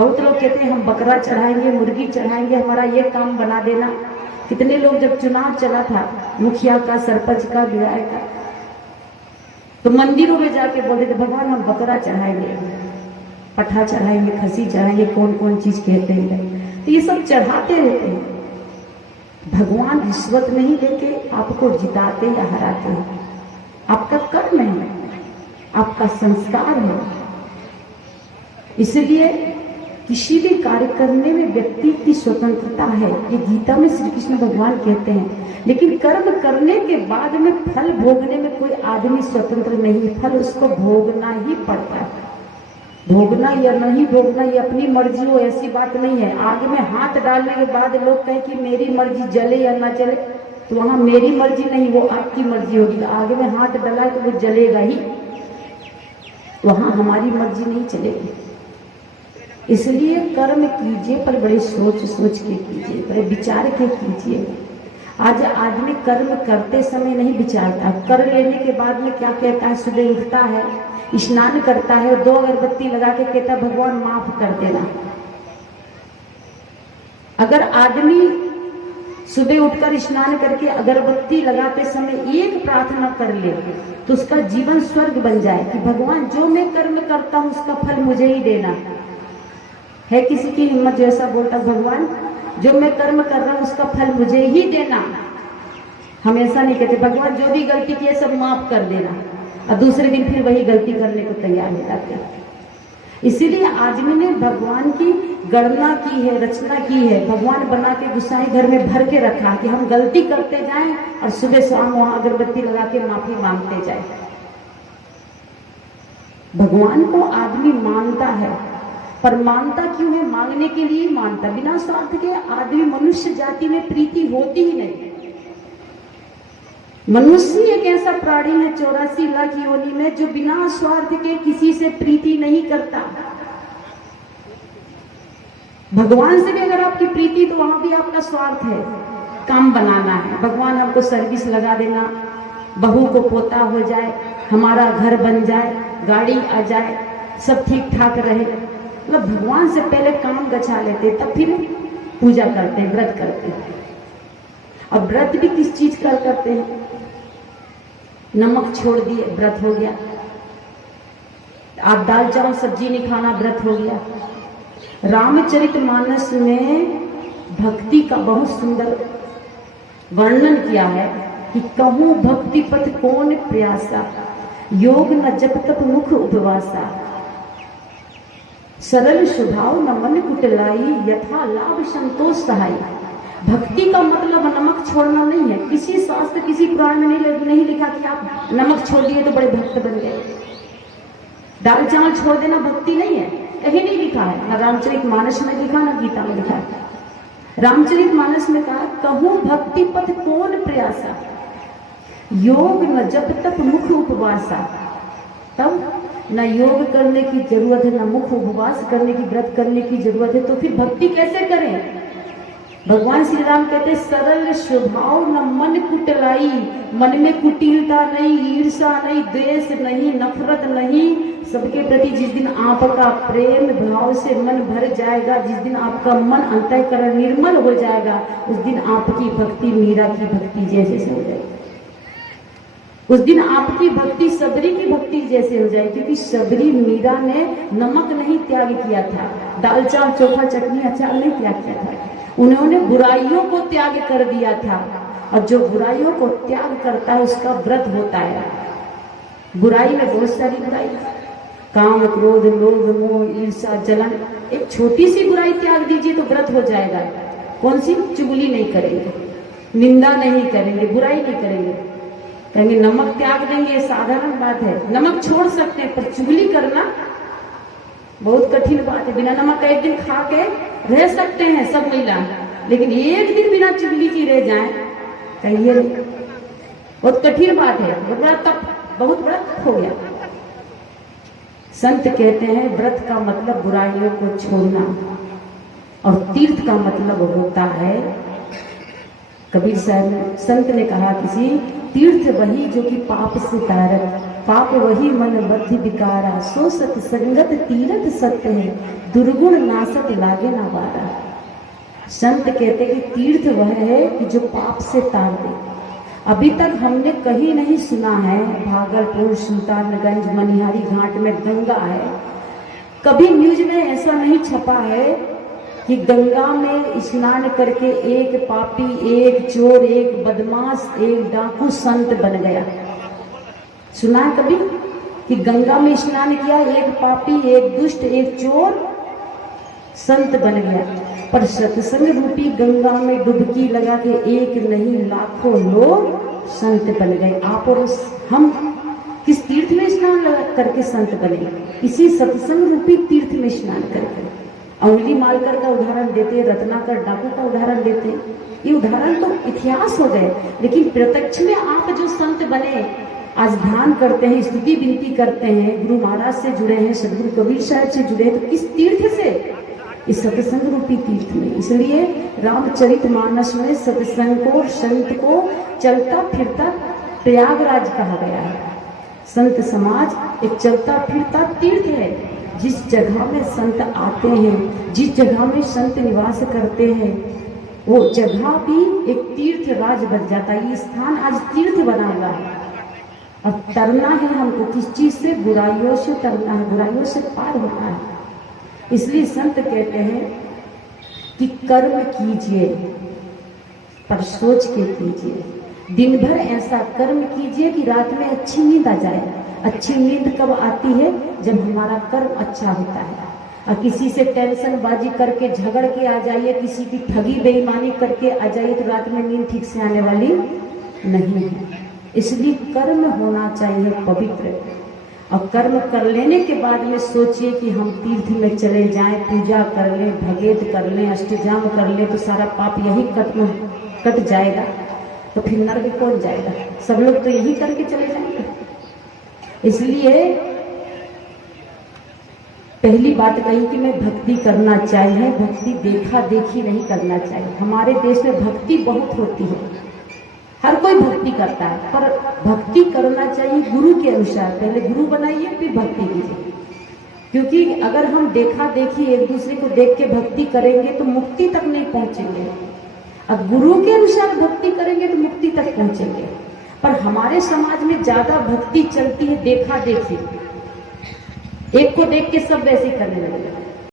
बहुत लोग कहते हैं हम बकरा चढ़ाएंगे, मुर्गी चढ़ाएंगे, हमारा ये काम बना देना। कितने लोग जब चुनाव चला था मुखिया का, सरपंच का, विधायक का, तो मंदिरों में जाके बोलते थे भगवान हम बकरा चढ़ाएंगे, पठा चढ़ाएंगे, खसी चढ़ाएंगे, कौन कौन चीज कहते हैं। तो ये सब चढ़ाते रहते हैं। भगवान रिश्वत नहीं लेके आपको जिताते या हराते हैं। आपका कर्म है, आपका संस्कार है। इसलिए किसी भी कार्य करने में व्यक्ति की स्वतंत्रता है, ये गीता में श्री कृष्ण भगवान कहते हैं। लेकिन कर्म करने के बाद में फल भोगने में कोई आदमी स्वतंत्र नहीं है, फल उसको भोगना ही पड़ता है। भोगना या नहीं भोगना ये अपनी मर्जी हो ऐसी बात नहीं है। आग में हाथ डालने के बाद लोग कहें कि मेरी मर्जी जले या ना जले, तो वहां मेरी मर्जी नहीं, वो आपकी मर्जी होगी। आग में हाथ डाला है तो वो जलेगा ही, वहां हमारी मर्जी नहीं चलेगी। इसलिए कर्म कीजिए पर बड़े सोच सोच के कीजिए, बड़े विचार के कीजिए। आज आदमी कर्म करते समय नहीं विचारता, कर लेने के बाद में क्या कहता है, सुबह उठता है, स्नान करता है, 2 अगरबत्ती लगा के कहता भगवान माफ कर देना। अगर आदमी सुबह उठकर स्नान करके अगरबत्ती लगाते समय एक प्रार्थना कर ले तो उसका जीवन स्वर्ग बन जाए कि भगवान जो मैं कर्म करता हूं उसका फल मुझे ही देना। है किसी की हिम्मत जो ऐसा बोलता भगवान जो मैं कर्म कर रहा हूं उसका फल मुझे ही देना। हम ऐसा नहीं कहते भगवान जो भी गलती की है सब माफ कर देना, और दूसरे दिन फिर वही गलती करने को तैयार हो जाते हैं। इसीलिए आदमी ने भगवान की गणना की है, रचना की है, भगवान बना के गुस्साई घर में भर के रखा कि हम गलती करते जाएं और सुबह शाम वहां अगरबत्ती लगा के माफी मांगते जाएं। भगवान को आदमी मानता है, पर मानता क्यों है? मांगने के लिए मानता, बिना स्वार्थ के आदमी मनुष्य जाति में प्रीति होती ही नहीं। मनुष्य एक ऐसा प्राणी है 84 लाख योनि में जो बिना स्वार्थ के किसी से प्रीति नहीं करता। भगवान से भी अगर आपकी प्रीति तो वहां भी आपका स्वार्थ है, काम बनाना है। भगवान हमको सर्विस लगा देना, बहू को पोता हो जाए, हमारा घर बन जाए, गाड़ी आ जाए, सब ठीक ठाक रहे, मतलब भगवान से पहले काम गछा लेते तब फिर पूजा करते हैं, व्रत करते हैं। अब व्रत भी किस चीज का करते हैं? नमक छोड़ दिए, व्रत हो गया। आप दाल चावल सब्जी नहीं खाना, व्रत हो गया। रामचरितमानस में भक्ति का बहुत सुंदर वर्णन किया है कि कहूं भक्ति पथ कौन प्रयासा, योग न जप तप मुख उपवासा, सरल स्वभाव न मन कुटलाई, यथा लाभ संतोष सहाय। भक्ति का मतलब नमक छोड़ना नहीं है। किसी शास्त्र किसी पुराण में नहीं लिखा कि आप नमक छोड़ दिए तो बड़े भक्त बन गए। दाल चावल छोड़ देना भक्ति नहीं है, कहीं नहीं लिखा है, ना रामचरितमानस में लिखा ना गीता में लिखा है। रामचरितमानस में कहा कहूं भक्ति पथ कौन प्रयासा, योग न जप तप मुख उपवासा। तब न योग करने की जरूरत है, न मुख उपवास करने की, व्रत करने की जरूरत है, तो फिर भक्ति कैसे करें? भगवान श्री राम कहते सरल स्वभाव न मन कुटलाई, मन में कुटिलता नहीं, ईर्षा नहीं, द्वेष नहीं, नफरत नहीं। सबके प्रति जिस दिन आपका प्रेम भाव से मन भर जाएगा, जिस दिन आपका मन अंतःकरण निर्मल हो जाएगा, उस दिन आपकी भक्ति मीरा की भक्ति जैसे से हो जाएगी। उस दिन आपकी भक्ति सबरी की भक्ति जैसे हो जाएगी, क्योंकि सबरी मीरा ने नमक नहीं त्याग किया था, दाल चावल चोखा चटनी अचार नहीं त्याग किया था, उन्होंने बुराइयों को त्याग कर दिया था। और जो बुराइयों को त्याग करता है उसका व्रत होता है। बुराई में बहुत सारी बुराई, काम क्रोध लोभ मोह ईर्षा जलन, एक छोटी सी बुराई त्याग दीजिए तो व्रत हो जाएगा। कौन सी? चुगली नहीं करेंगे, निंदा नहीं करेंगे, बुराई नहीं करेंगे, कहेंगे नमक त्याग देंगे, ये साधारण बात है। नमक छोड़ सकते हैं पर चुगली करना बहुत कठिन बात है। बिना नमक का एक दिन खा के रह सकते हैं सब महिला, लेकिन एक दिन बिना चुगली की रह जाए कहिए बहुत कठिन बात है, बहुत बड़ा तप, बहुत बड़ा तप हो गया। संत कहते हैं व्रत का मतलब बुराइयों को छोड़ना, और तीर्थ का मतलब होता है, कबीर साहब संत ने कहा किसी, तीर्थ वही जो कि पाप से तारक, पाप वही मन बद्धि विकारा, सो सत संगत तीरथ सत्य है, दुर्गुण नासत लागे ना वारा। संत कहते कि तीर्थ वह है कि जो पाप से तार दे। अभी तक हमने कहीं नहीं सुना है भागलपुर, सुल्तानगंज, मनिहारी घाट में गंगा है, कभी न्यूज में ऐसा नहीं छपा है कि गंगा में स्नान करके एक पापी, एक चोर, एक बदमाश, एक डाकू संत बन गया। सुना है कभी कि गंगा में स्नान किया, एक पापी, एक दुष्ट, एक चोर संत बन गया। पर सत्संग रूपी गंगा में डुबकी लगा के एक नहीं लाखों लोग संत बन गए। आप और हम किस तीर्थ में स्नान करके संत बने? इसी सत्संग रूपी तीर्थ में स्नान करके। अंगुली मालकर का उदाहरण देते, रत्नाकर डाकू का उदाहरण देते, ये उदाहरण तो इतिहास हो गए, लेकिन प्रत्यक्ष में आप जो संत बने, आज ध्यान करते हैं, स्तुति विनती करते हैं, गुरु महाराज से जुड़े हैं, सदगुरु कबीर साहब से जुड़े हैं, तो किस तीर्थ से? इस सत्संग रूपी तीर्थ में। इसलिए रामचरितमानस में सत्संग को, संत को चलता फिरता प्रयागराज कहा गया है। संत समाज एक चलता फिरता तीर्थ है। जिस जगह में संत आते हैं, जिस जगह में संत निवास करते हैं, वो जगह भी एक तीर्थ राज बन जाता है। ये स्थान आज तीर्थ बना हुआ है। अब तरना है हमको किस चीज से? बुराइयों से तरना है, बुराइयों से पार होना है। इसलिए संत कहते हैं कि कर्म कीजिए पर सोच के कीजिए। दिन भर ऐसा कर्म कीजिए कि रात में अच्छी नींद आ जाए। अच्छी नींद कब आती है? जब हमारा कर्म अच्छा होता है। और किसी से टेंशन बाजी करके झगड़ के आ जाइए, किसी की ठगी बेईमानी करके आ जाइए, तो रात में नींद ठीक से आने वाली नहीं है। इसलिए कर्म होना चाहिए पवित्र। और कर्म कर लेने के बाद में सोचिए कि हम तीर्थ में चले जाएं, पूजा कर लें, भगेत कर लें, अष्टजाम कर लें, तो सारा पाप यही कट जाएगा। तो फिर नरक कौन जाएगा? सब लोग तो यही करके चले जाएंगे। इसलिए पहली बात कही कि मैं भक्ति करना चाहिए, भक्ति देखा देखी नहीं करना चाहिए। हमारे देश में भक्ति बहुत होती है, हर कोई भक्ति करता है, पर भक्ति करना चाहिए गुरु के अनुसार। पहले गुरु बनाइए फिर भक्ति कीजिए। क्योंकि अगर हम देखा देखी एक दूसरे को देख के भक्ति करेंगे तो मुक्ति तक नहीं पहुंचेंगे। अब गुरु के अनुसार भक्ति करेंगे तो मुक्ति तक पहुंचेंगे। पर हमारे समाज में ज्यादा भक्ति चलती है देखा देखी, एक को देख के सब वैसे करने लगेगा।